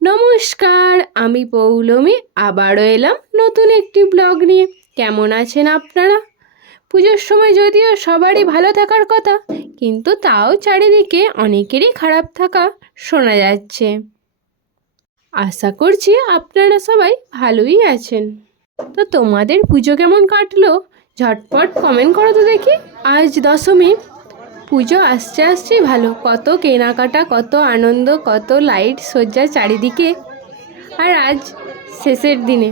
নমস্কার, আমি পৌলমী আবারও এলাম নতুন একটি ব্লগ নিয়ে। কেমন আছেন আপনারা? পুজোর সময় যদিও সবারই ভালো থাকার কথা, কিন্তু তাও চারিদিকে অনেকেরই খারাপ থাকা শোনা যাচ্ছে। আশা করছি আপনারা সবাই ভালোই আছেন। তো তোমাদের পুজো কেমন কাটলো ঝটপট কমেন্ট করো তো দেখি। আজ দশমী, পুজো আসছেই ভালো, কত কেনাকাটা, কত আনন্দ, কত লাইট সজ্জা চারিদিকে। আর আজ শেষের দিনে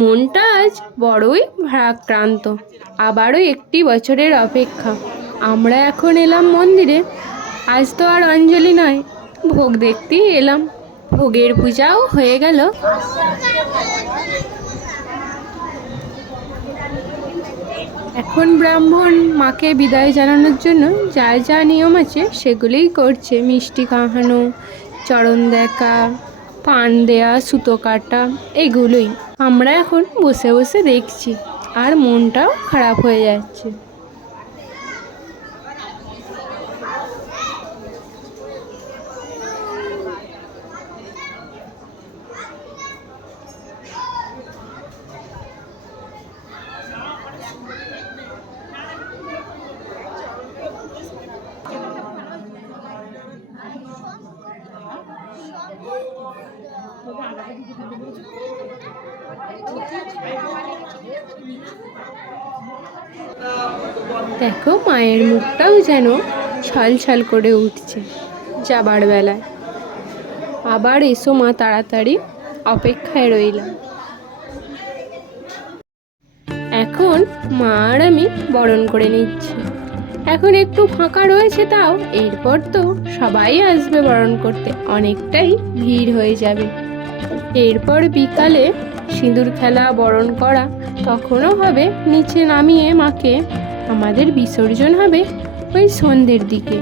মনটা আজ বড়ই ভারাক্রান্ত। আবারও একটি বছরের অপেক্ষা। আমরা এখন এলাম মন্দিরে। আজ তো আর অঞ্জলি নয়, ভোগ দেখতেই এলাম। ভোগের পূজাও হয়ে গেল। এখন ব্রাহ্মণ মাকে বিদায় জানানোর জন্য যা যা নিয়ম আছে সেগুলোই করছে। মিষ্টি খাওয়ানো, চরণ দেখা, পান দেয়া, সুতো কাটা, এগুলোই আমরা এখন বসে বসে দেখছি, আর মনটাও খারাপ হয়ে যাচ্ছে। দেখো, মায়ের মুখটাও যেন ছলছল করে উঠছে যাবার বেলায়। আবার এসো মা তাড়াতাড়ি, অপেক্ষায় রইলাম। এখন মা আর আমি বরণ করে নিচ্ছি। এখন একটু ফাঁকা রয়েছে, তাও এরপর তো সবাই আসবে বরণ করতে, অনেকটাই ভিড় হয়ে যাবে। এরপর বিকালে সিঁদুর খেলা, বরণ করা, তখনও হবে। নিচে নামিয়ে মাকে আমাদের বিসর্জন হবে ওই সন্ধ্যের দিকে।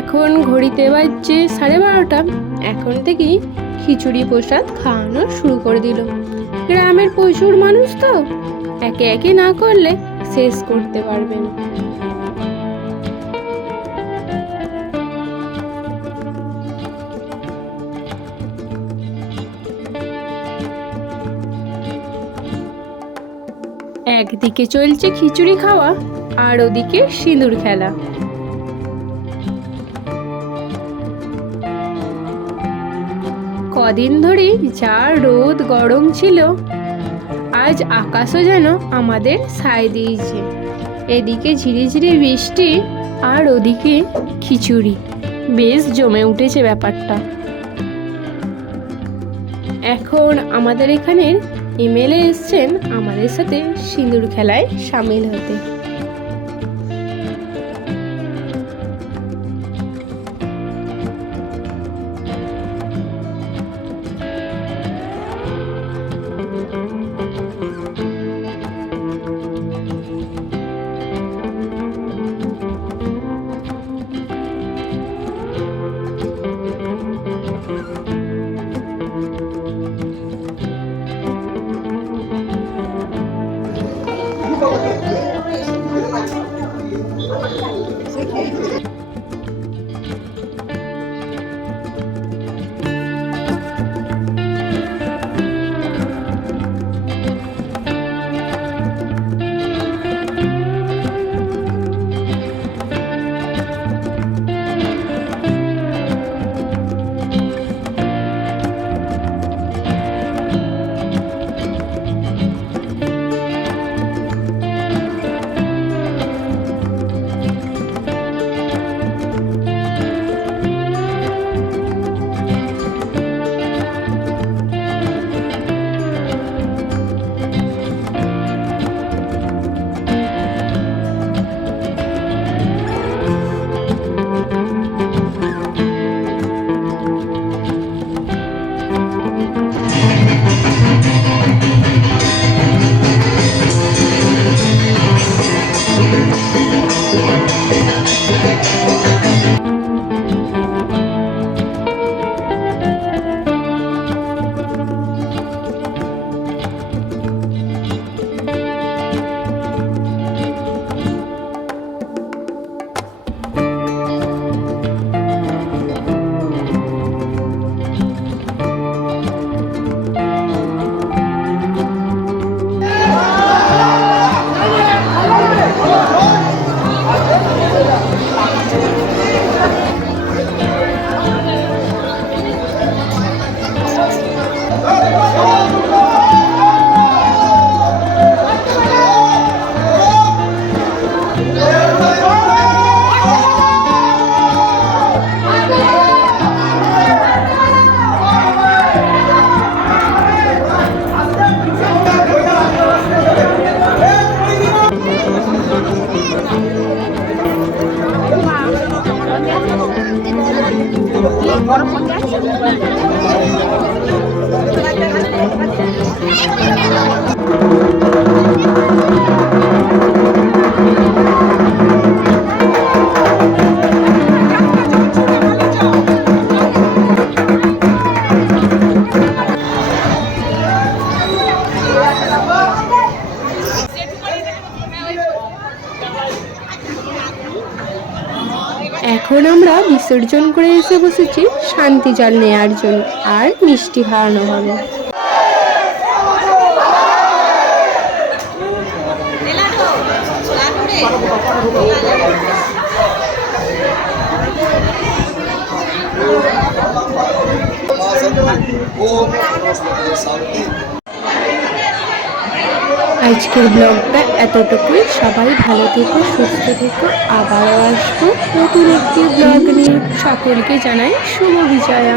এখন ঘড়িতে বাজছে 12:30। এখন থেকেই খিচুড়ি প্রসাদ খাওয়ানো শুরু করে দিল। গ্রামের প্রচুর মানুষ তো, একে একে না করলে শেষ করতে পারবে না। একদিকে চলছে খিচুড়ি খাওয়া, আর ওদিকে সিঁদুর খেলা। কদিন ধরে যা রোদ গরম ছিল, আজ আকাশও যেন আমাদের সায় দিয়েছে। এদিকে ঝিরিঝিরি বৃষ্টি, আর ওদিকে খিচুড়ি। বেশ জমে উঠেছে ব্যাপারটা। এখন আমাদের এখানের এমএলএ এসছেন আমাদের সাথে সিঁদুর খেলায় সামিল হতে। এখন আমরা বিসর্জন করে এসে বসেছি শান্তি জল নেওয়ার জন্য, আর মিষ্টি খাওয়ানো হবে। আজকের ব্লগটা এতটুকুই। সবাই ভালো থেকো, সুস্থ থেকো। আবারও আসবো নতুন একটি ব্লগ নিয়ে। সকলকে জানাই শুভ বিজয়া।